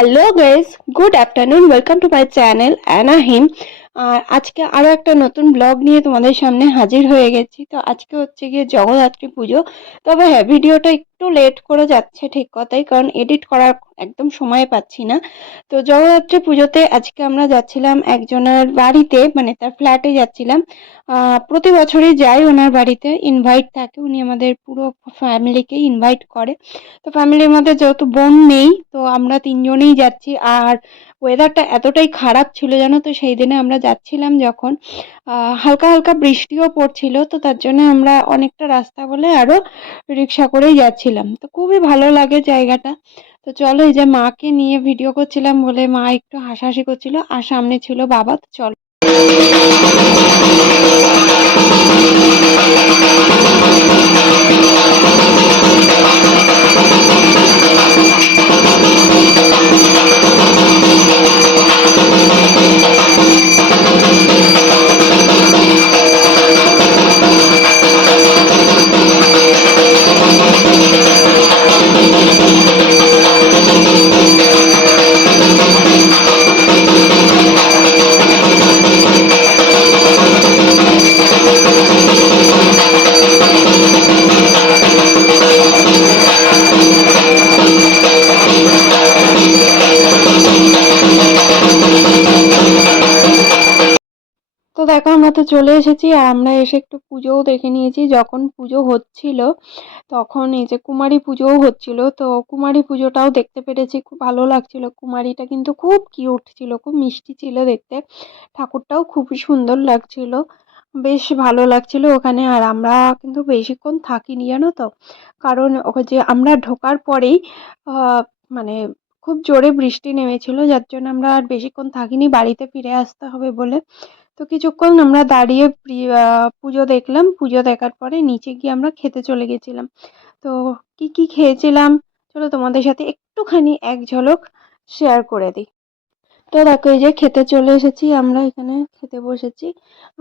Hello guys good afternoon welcome to my channel অ্যানাহিম আর আজকে আরও একটা নতুন ব্লগ নিয়ে তোমাদের সামনে হাজির হয়ে গেছি। তো আজকে হচ্ছে গিয়ে জগদ্ধাত্রী পুজো তবে হ্যাঁ ভিডিওটা একটু লেট করে যাচ্ছে ঠিক কথাই, কারণ এডিট করার একদম সময় পাচ্ছি না। তো জগদ্ধাত্রী পুজোতে আজকে আমরা যাচ্ছিলাম একজনের বাড়িতে মানে তার ফ্ল্যাটে যাচ্ছিলাম। প্রতি বছরই যাই ওনার বাড়িতে ইনভাইট থাকে, উনি আমাদের পুরো ফ্যামিলিকে ইনভাইট করে। তো ফ্যামিলির মধ্যে যেহেতু বোন নেই, তো আমরা তিনজনেই যাচ্ছি। আর ওয়েদারটা এতটাই খারাপ ছিল জানো তো, সেই দিনে আমরা যাচ্ছিলাম যখন হালকা হালকা বৃষ্টিও পড়ছিল। তো তার জন্য আমরা অনেকটা রাস্তা বলে আরও রিক্সা করেই যাচ্ছিলাম তো খুবই ভালো লাগে জায়গাটা। তো চলো এই যে মাকে নিয়ে ভিডিও করছিলাম বলে মা একটু হাসাহাসি করছিল, আর সামনে ছিল বাবা, তো চলো। দেখো আমরা তো চলে এসেছি, আর আমরা এসে একটু পুজোও দেখে নিয়েছি। যখন পুজো হচ্ছিল, তখন এই যে কুমারী পুজোও হচ্ছিল, তো কুমারী পুজোটাও দেখতে পেরেছি, খুব ভালো লাগছিল। কুমারীটা কিন্তু খুব কিউট ছিল, খুব মিষ্টি ছিল দেখতে। ঠাকুরটাও খুবই সুন্দর লাগছিল, বেশ ভালো লাগছিল ওখানে। আর আমরা কিন্তু বেশিক্ষণ থাকিনি, জানো তো? কারণ ওখানে যে আমরা ঢোকার পরেই মানে খুব জোরে বৃষ্টি নেমেছিল, যার জন্য আমরা আর বেশিক্ষণ থাকিনি, বাড়িতে ফিরে আসতে হবে বলে। তো কিছুক্ষণ আমরা দাঁড়িয়ে পুজো দেখলাম। পুজো দেখার পরে নিচে গিয়ে আমরা খেতে চলে গেছিলাম। তো কি কি খেয়েছিলাম? চলো তোমাদের সাথে একটুখানি এক ঝলক শেয়ার করে দিই। তো দেখো, এই যে খেতে চলে এসেছি আমরা এখানে, খেতে বসেছি।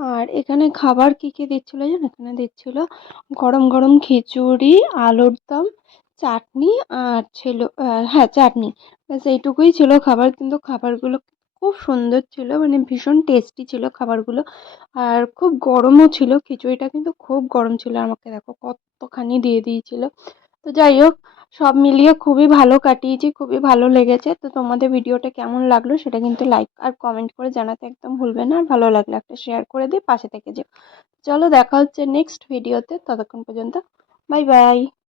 আর এখানে খাবার কি কি দিচ্ছিল জানো? এখানে দিচ্ছিল গরম গরম খিচুড়ি, আলুর দম, চাটনি আর ছিল হ্যাঁ চাটনি। ব্যাস, এইটুকুই ছিল খাবার। কিন্তু খাবারগুলো খুব সুন্দর ছিল মানে ভীষণ টেস্টি ছিল খাবারগুলো। আর খুব গরমও ছিল, খিচুড়িটা কিন্তু খুব গরম ছিল, আমাকে দেখো কতখানি দিয়ে দিয়েছিল। তো যাই হোক, সব মিলিয়ে খুবই ভালো কাটিয়েছি, খুবই ভালো লেগেছে। তো তোমাদের ভিডিওটা কেমন লাগল সেটা কিন্তু লাইক আর কমেন্ট করে জানাতে একদম ভুলবে না। আর ভালো লাগলে একটা শেয়ার করে দিয়ে পাশে থেকে যেও। চলো দেখা হচ্ছে নেক্সট ভিডিওতে ততক্ষণ পর্যন্ত বাই বাই